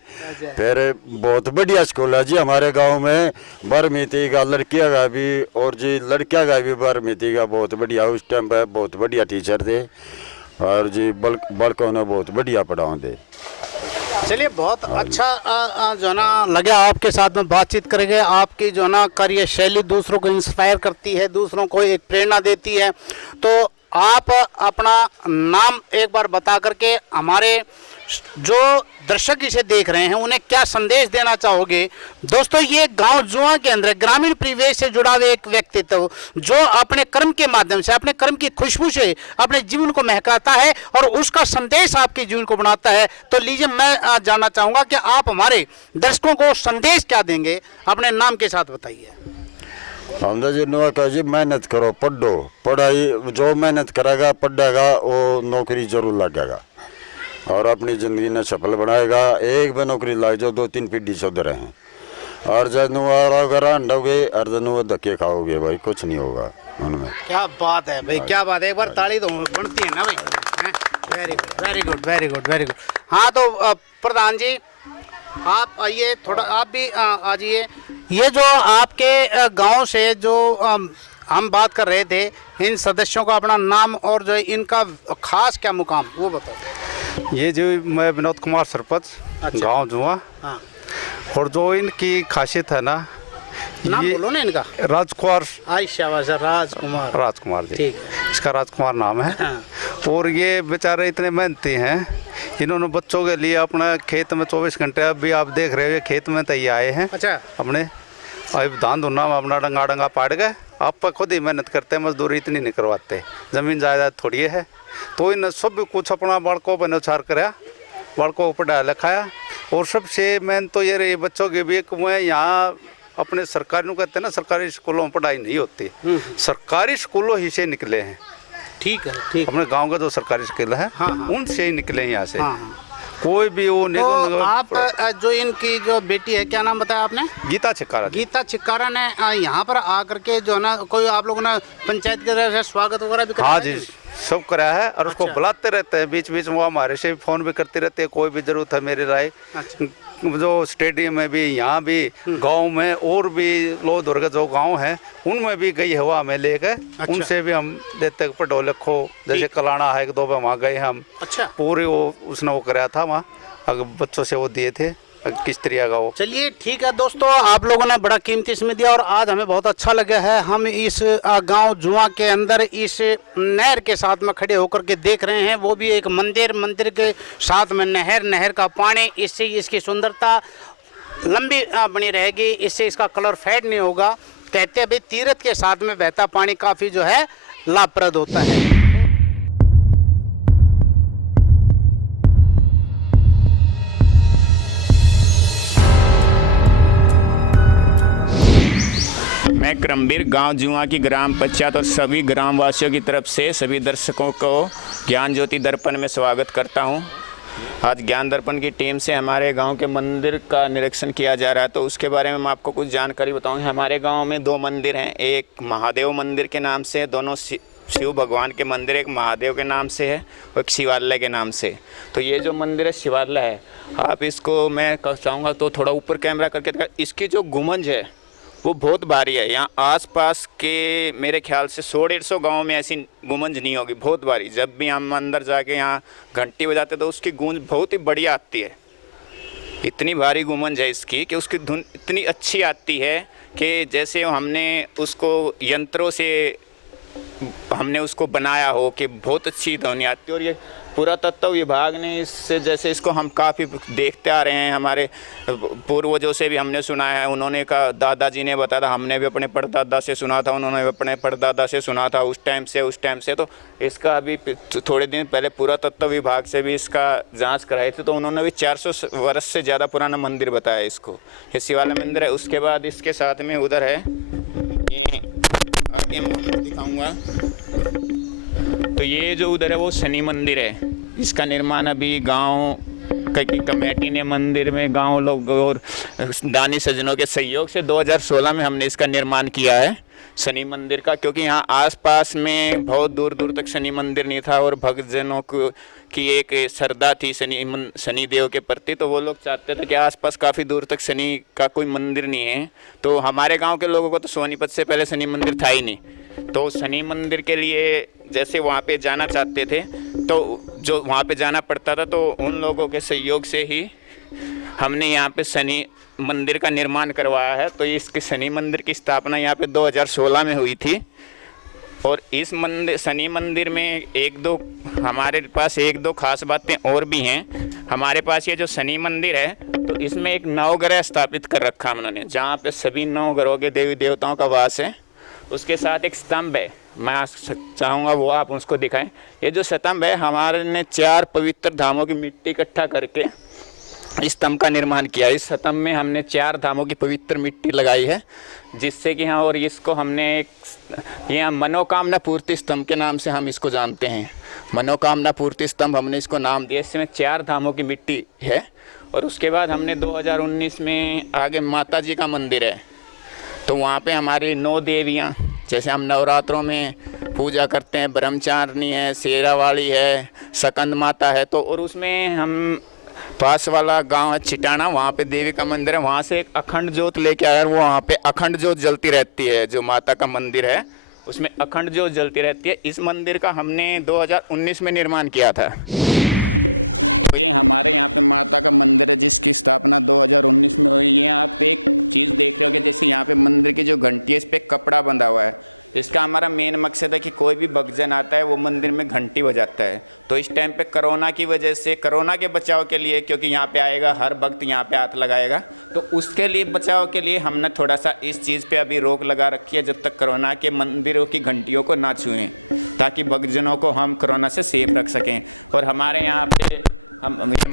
फिर बहुत बढ़िया स्कूल है जी हमारे गांव में, 12वीं तक का लड़कियां का भी और जी लड़कियां का भी 12वीं तक का बहुत बढ़िया। उस टाइम पे बहुत बढ़िया टीचर थे और जी बड़कों ने बहुत बढ़िया पढ़ाओ थे। चलिए, बहुत अच्छा जो ना लगा आपके साथ में बातचीत करेंगे। आपकी जो ना कार्यशैली दूसरों को इंस्पायर करती है, दूसरों को एक प्रेरणा देती है। तो आप अपना नाम एक बार बता करके हमारे जो दर्शक इसे देख रहे हैं उन्हें क्या संदेश देना चाहोगे? दोस्तों, ये गांव जुआ के अंदर ग्रामीण परिवेश से जुड़ा हुआ एक व्यक्तित्व जो अपने कर्म के माध्यम से, अपने कर्म की खुशबू से अपने जीवन को महकाता है और उसका संदेश आपके जीवन को बनाता है। तो लीजिए, मैं जानना चाहूंगा कि आप हमारे दर्शकों को संदेश क्या देंगे? अपने नाम के साथ बताइए। हमने जी नुआ कहा जी, मेहनत करो, पढ़ो, पढ़ाई जो मेहनत करेगा पढ़ेगा वो नौकरी जरूर लगेगा और अपनी ज़िंदगी ने सफल बनाएगा। एक भी नौकरी लग जाओ 2-3 पीढ़ी सुधरे हैं। और जब अगर अंडोगे और जब धक्के खाओगे भाई कुछ नहीं होगा उनमें। क्या बात है भाई, क्या बात है। एक बार ताली तो बनती है ना भाई। Very good, very good, very good, very good. हाँ, तो प्रधान जी आप आइए, थोड़ा आप भी आ जाइए। ये जो आपके गांव से जो हम बात कर रहे थे, इन सदस्यों का अपना नाम और जो इनका खास क्या मुकाम वो बताओ। ये जो मैं विनोद कुमार सरपंच, गांव जुआ। हाँ। और जो इनकी खासियत है ना, नाम ये बोलो ना इनका। राजकुमार। राजकुमार जी, ठीक। इसका राजकुमार नाम है। हाँ। और ये बेचारे इतने मेहनती हैं, इन्होंने बच्चों के लिए अपना खेत में 24 घंटे, अभी आप देख रहे हो ये खेत में तैयार आए हैं। अच्छा। अपने अभी धान धुना में अपना डंगा डंगा पाड़ गए, आप खुद ही मेहनत करते हैं, मजदूरी इतनी नहीं करवाते, ज़मीन जायदाद थोड़ी है। तो इन सब कुछ अपना बालकों पर नुचार कराया, बालकों को पढ़ाया लिखाया। और सबसे मेन तो ये रही बच्चों के भी, मैं यहाँ अपने सरकारी कहते हैं ना, सरकारी स्कूलों में पढ़ाई नहीं होती, सरकारी स्कूलों ही से निकले हैं। ठीक है, ठीक। अपने गांव का जो सरकारी स्कूल है, हाँ, हाँ। उनसे ही निकले यहाँ से। हाँ। कोई भी वो तो आप जो इनकी जो बेटी है, क्या नाम बताया आपने? गीता छिक्कारा। गीता छिक्कारा ने यहाँ पर आकर के जो है ना, कोई आप लोगों ने पंचायत की तरफ से स्वागत वगैरह भी कराया? हाँ जी, सब कराया है। और उसको बुलाते रहते हैं बीच बीच में, वो हमारे से भी फ़ोन भी करते रहते हैं, कोई भी ज़रूरत है मेरी राय। जो स्टेडियम में भी, यहाँ भी, गांव में और भी लो दुर्ग जो गांव है उनमें भी गई हवा में लेकर। उनसे भी हम देते पढ़ो लिखो, जैसे कलाना है, 1-2 बार वहाँ गए हम। अच्छा। पूरे वो उसने वो कराया था वहाँ, अगर बच्चों से वो दिए थे किस तरह का वो। चलिए ठीक है दोस्तों, आप लोगों ने बड़ा कीमती समय दिया और आज हमें बहुत अच्छा लगा है। हम इस गांव जुआ के अंदर इस नहर के साथ में खड़े होकर के देख रहे हैं, वो भी एक मंदिर के साथ में नहर का पानी। इससे इसकी सुंदरता लंबी बनी रहेगी, इससे इसका कलर फेड नहीं होगा। कहते हैं भाई तीर्थ के साथ में बहता पानी काफ़ी जो है लाभप्रद होता है। मैं करमबीर गांव जुआ की ग्राम पंचायत और सभी ग्रामवासियों की तरफ से सभी दर्शकों को ज्ञान ज्योति दर्पण में स्वागत करता हूं। आज ज्ञान दर्पण की टीम से हमारे गांव के मंदिर का निरीक्षण किया जा रहा है, तो उसके बारे में मैं आपको कुछ जानकारी बताऊंगा। हमारे गांव में 2 मंदिर हैं, एक महादेव मंदिर के नाम से, दोनों शिव भगवान के मंदिर, एक महादेव के नाम से है और एक शिवालय के नाम से। तो ये जो मंदिर है शिवालय है, आप इसको मैं चाहूँगा तो थोड़ा ऊपर कैमरा करके दिखा। इसकी जो गुंबज है वो बहुत भारी है। यहाँ आसपास के मेरे ख्याल से 100-150 गाँव में ऐसी गुंबज नहीं होगी, बहुत भारी। जब भी हम अंदर जाके यहाँ घंटी बजाते तो उसकी गूंज बहुत ही बढ़िया आती है। इतनी भारी गुंबज है इसकी कि उसकी धुन इतनी अच्छी आती है कि जैसे हमने उसको यंत्रों से हमने उसको बनाया हो कि बहुत अच्छी ध्वनि आती है। और ये पुरातत्व विभाग ने इससे, जैसे इसको हम काफ़ी देखते आ रहे हैं, हमारे पूर्वजों से भी हमने सुना है, उन्होंने कहा, दादाजी ने बताया था, हमने भी अपने परदादा से सुना था, उन्होंने भी अपने परदादा से सुना था उस टाइम से। तो इसका अभी थोड़े दिन पहले पुरातत्व विभाग से भी इसका जांच कराई थी, तो उन्होंने भी 400 वर्ष से ज़्यादा पुराना मंदिर बताया इसको। ये शिवालय मंदिर है। उसके बाद इसके साथ में उधर है, ये आगे मैं दिखाऊँगा, तो ये जो उधर है वो शनि मंदिर है। इसका निर्माण अभी गांव की कमेटी ने मंदिर में गांव लोग और दानी सज्जनों के सहयोग से 2016 में हमने इसका निर्माण किया है शनि मंदिर का, क्योंकि यहाँ आसपास में बहुत दूर दूर तक शनि मंदिर नहीं था और भक्तजनों की एक श्रद्धा थी शनि देव के प्रति, तो वो लोग चाहते थे कि आसपास काफ़ी दूर तक शनि का कोई मंदिर नहीं है। तो हमारे गांव के लोगों को तो सोनीपत से पहले शनि मंदिर था ही नहीं, तो शनि मंदिर के लिए जैसे वहाँ पे जाना चाहते थे तो जो वहाँ पे जाना पड़ता था, तो उन लोगों के सहयोग से ही हमने यहाँ पे शनि मंदिर का निर्माण करवाया है। तो इसके शनि मंदिर की स्थापना यहाँ पे 2016 में हुई थी और इस मंदिर शनि मंदिर में हमारे पास एक दो खास बातें और भी हैं। हमारे पास ये जो शनि मंदिर है तो इसमें एक नवग्रह स्थापित कर रखा है उन्होंने, जहाँ पे सभी 9 ग्रहों के देवी देवताओं का वास है। उसके साथ एक स्तंभ है, मैं चाहूँगा वो आप उसको दिखाएं। ये जो स्तंभ है हमारे ने 4 पवित्र धामों की मिट्टी इकट्ठा करके इस स्तंभ का निर्माण किया। इस स्तंभ में हमने 4 धामों की पवित्र मिट्टी लगाई है, जिससे कि हाँ, और इसको हमने यहाँ मनोकामना पूर्ति स्तंभ के नाम से हम इसको जानते हैं। मनोकामना पूर्ति स्तंभ हमने इसको नाम दिया। इसमें 4 धामों की मिट्टी है। और उसके बाद हमने 2019 में आगे माता जी का मंदिर है, तो वहाँ पे हमारी 9 देवियाँ, जैसे हम नवरात्रों में पूजा करते हैं, ब्रह्मचारिणी है, शेरावाली है, सकंद माता है, तो और उसमें हम पास वाला गांव है चिटाना, वहाँ पे देवी का मंदिर है। वहाँ से एक अखंड ज्योत लेके आया, वो वहाँ पे अखंड ज्योत जलती रहती है। जो माता का मंदिर है उसमें अखंड ज्योत जलती रहती है। इस मंदिर का हमने 2019 में निर्माण किया था।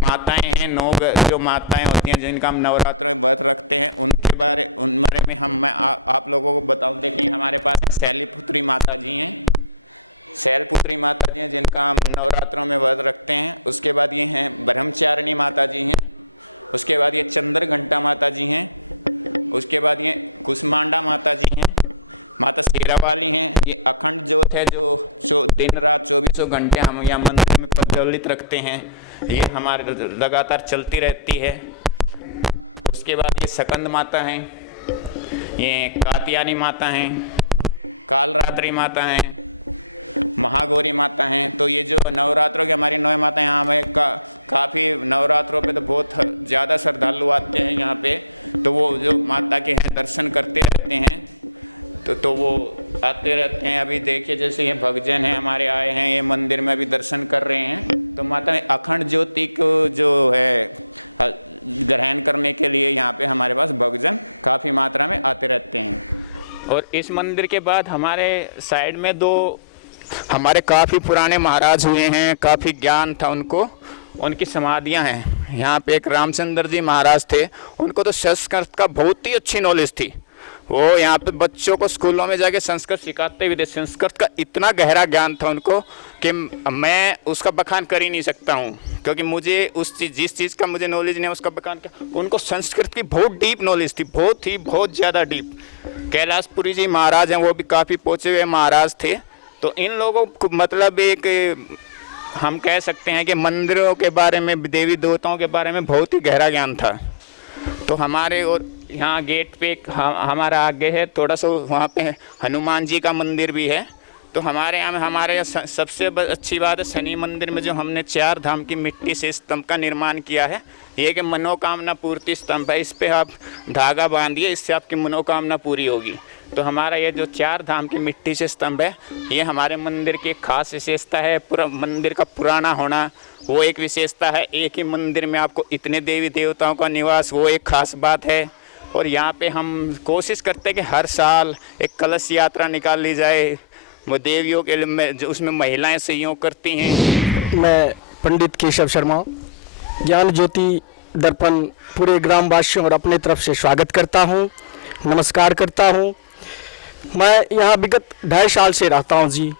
माताएं हैं, 9 जो माताएं होती हैं जिनका हम नवरात्र के बारे में नवरात्र है जो दिन 200 घंटे हम यहाँ मंदिर में प्रज्वलित रखते हैं। ये हमारे लगातार चलती रहती है। उसके बाद ये सकंद माता हैं, ये कात्यायनी माता हैं, नवरात्रि माता हैं। और इस मंदिर के बाद हमारे साइड में 2 हमारे काफ़ी पुराने महाराज हुए हैं, काफ़ी ज्ञान था उनको, उनकी समाधियां हैं। यहाँ पे एक रामचंद्र जी महाराज थे, उनको तो संस्कृत का बहुत ही अच्छी नॉलेज थी। वो यहाँ पे बच्चों को स्कूलों में जाके संस्कृत सिखाते भी थे। संस्कृत का इतना गहरा ज्ञान था उनको कि मैं उसका बखान कर ही नहीं सकता हूँ, क्योंकि मुझे जिस चीज़ का मुझे नॉलेज नहीं है उसका बखान क्या। उनको संस्कृत की बहुत डीप नॉलेज थी, बहुत ज़्यादा डीप। कैलाशपुरी जी महाराज हैं, वो भी काफ़ी पहुँचे हुए महाराज थे। तो इन लोगों को मतलब एक हम कह सकते हैं कि मंदिरों के बारे में, देवी देवताओं के बारे में बहुत ही गहरा ज्ञान था। तो हमारे और यहाँ गेट पे हमारा आगे है थोड़ा सा, वहाँ पे हनुमान जी का मंदिर भी है। तो हमारे यहाँ सबसे अच्छी बात है शनि मंदिर में जो हमने 4 धाम की मिट्टी से स्तंभ का निर्माण किया है। ये कि मनोकामना पूर्ति स्तंभ है, इस पे आप धागा बांधिए, इससे आपकी मनोकामना पूरी होगी। तो हमारा ये जो 4 धाम की मिट्टी से स्तंभ है, ये हमारे मंदिर की एक खास विशेषता है। पूरा मंदिर का पुराना होना वो एक विशेषता है। एक ही मंदिर में आपको इतने देवी देवताओं का निवास, वो एक खास बात है। और यहाँ पे हम कोशिश करते हैं कि हर साल एक कलश यात्रा निकाल ली जाए। वो देवियों के लिए उसमें महिलाएं सहयोग करती हैं। मैं पंडित केशव शर्मा ज्ञान ज्योति दर्पण पूरे ग्रामवासियों और अपने तरफ से स्वागत करता हूँ, नमस्कार करता हूँ। मैं यहाँ विगत 2.5 साल से रहता हूँ जी।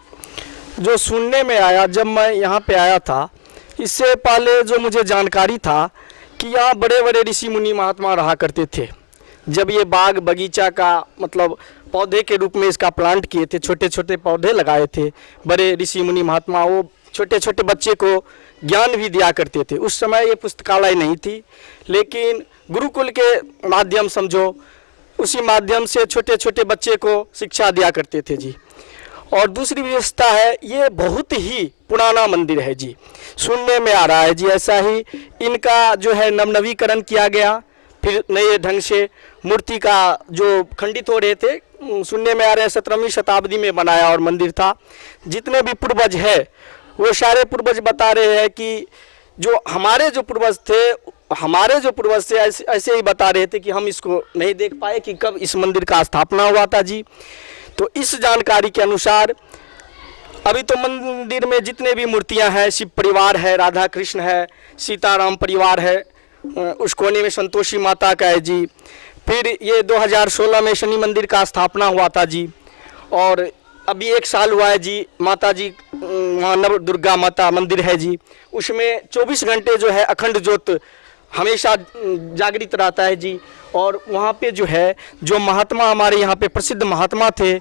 जो सुनने में आया जब मैं यहाँ पे आया था, इससे पहले जो मुझे जानकारी था कि यहाँ बड़े बड़े ऋषि मुनि महात्मा रहा करते थे। जब ये बाग बगीचा का मतलब पौधे के रूप में इसका प्लांट किए थे, छोटे छोटे पौधे लगाए थे, बड़े ऋषि मुनि महात्मा वो छोटे छोटे बच्चे को ज्ञान भी दिया करते थे। उस समय ये पुस्तकालय नहीं थी, लेकिन गुरुकुल के माध्यम समझो, उसी माध्यम से छोटे छोटे बच्चे को शिक्षा दिया करते थे जी। और दूसरी विशेषता है, ये बहुत ही पुराना मंदिर है जी, सुनने में आ रहा है जी। ऐसा ही इनका जो है नवनवीकरण किया गया, फिर नए ढंग से मूर्ति का जो खंडित हो रहे थे सुनने में आ रहे हैं 17वीं शताब्दी में बनाया और मंदिर था। जितने भी पूर्वज है वो सारे पूर्वज बता रहे हैं कि जो हमारे जो पूर्वज थे ऐसे ही बता रहे थे कि हम इसको नहीं देख पाए कि कब इस मंदिर का स्थापना हुआ था जी। तो इस जानकारी के अनुसार अभी तो मंदिर में जितने भी मूर्तियां हैं, शिव परिवार है, राधा कृष्ण है, सीताराम परिवार है, उस कोने में संतोषी माता का है जी। फिर ये 2016 में शनि मंदिर का स्थापना हुआ था जी, और अभी 1 साल हुआ है जी। माता जी वहाँ नव दुर्गा माता मंदिर है जी, उसमें 24 घंटे जो है अखंड ज्योत हमेशा जागृत रहता है जी। और वहाँ पे जो है जो महात्मा हमारे यहाँ पे प्रसिद्ध महात्मा थे,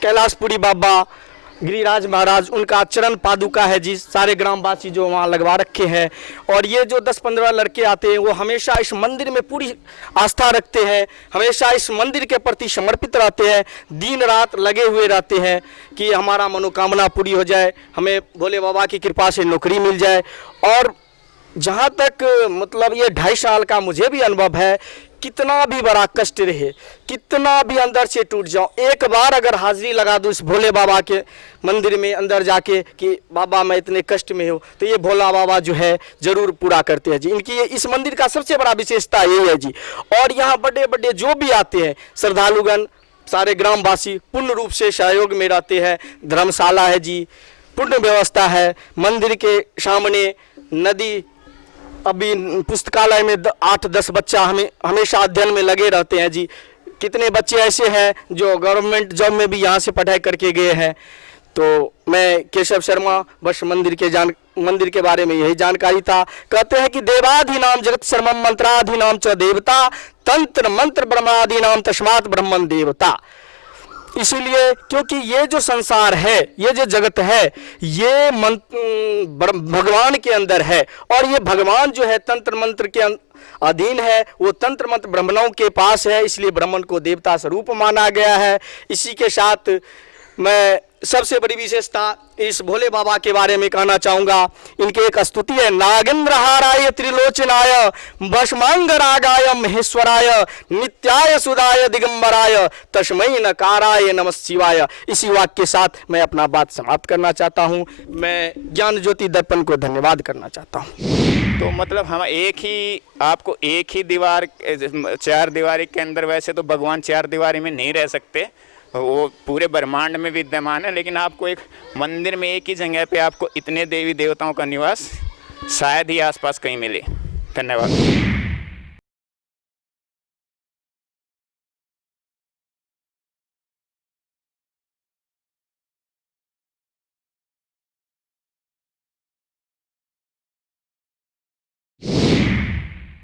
कैलाशपुरी बाबा गिरिराज महाराज, उनका चरण पादुका है जी। सारे ग्रामवासी जो वहाँ लगवा रखे हैं। और ये जो 10-15 लड़के आते हैं वो हमेशा इस मंदिर में पूरी आस्था रखते हैं, हमेशा इस मंदिर के प्रति समर्पित रहते हैं, दिन रात लगे हुए रहते हैं कि हमारा मनोकामना पूरी हो जाए, हमें भोले बाबा की कृपा से नौकरी मिल जाए। और जहाँ तक मतलब ये 2.5 साल का मुझे भी अनुभव है, कितना भी बड़ा कष्ट रहे, कितना भी अंदर से टूट जाओ, एक बार अगर हाजिरी लगा दूँ इस भोले बाबा के मंदिर में अंदर जाके कि बाबा मैं इतने कष्ट में हूँ, तो ये भोला बाबा जो है ज़रूर पूरा करते हैं जी। इनकी इस मंदिर का सबसे बड़ा विशेषता यही है जी। और यहाँ बड़े बड़े जो भी आते हैं श्रद्धालुगण, सारे ग्रामवासी पूर्ण रूप से सहयोग में रहते हैं। धर्मशाला है जी, पूर्ण व्यवस्था है। मंदिर के सामने नदी, अभी पुस्तकालय में 8-10 बच्चा हमेशा अध्ययन में लगे रहते हैं जी। कितने बच्चे ऐसे हैं जो गवर्नमेंट जॉब में भी यहाँ से पढ़ाई करके गए हैं। तो मैं केशव शर्मा, बस मंदिर के बारे में यही जानकारी था। कहते हैं कि देवाधिनाम जगत सर्वम मंत्राधिनाम च देवता, तंत्र मंत्र ब्रह्माधिनाम तस्मात् ब्रह्मन देवता। इसीलिए क्योंकि ये जो संसार है, ये जो जगत है, ये भगवान के अंदर है। और ये भगवान जो है तंत्र मंत्र के अधीन है, वो तंत्र मंत्र ब्राह्मणों के पास है, इसलिए ब्राह्मण को देवता स्वरूप माना गया है। इसी के साथ मैं सबसे बड़ी विशेषता इस भोले बाबा के बारे में कहना चाहूँगा। इनकी एक स्तुति है, नागेंद्रहाराय त्रिलोचनाय भस्मांगरागाय महेश्वराय नित्याय सुधाय दिगंबराय तस्मै नकाराय नमः शिवाय। इसी वाक्य के साथ मैं अपना बात समाप्त करना चाहता हूँ। मैं ज्ञान ज्योति दर्पण को धन्यवाद करना चाहता हूँ। तो मतलब हम आपको एक ही दीवार, 4 दीवारी के अंदर, वैसे तो भगवान 4 दीवारी में नहीं रह सकते, वो पूरे ब्रह्मांड में विद्यमान है, लेकिन आपको एक मंदिर में एक ही जगह पे आपको इतने देवी देवताओं का निवास शायद ही आसपास कहीं मिले। धन्यवाद।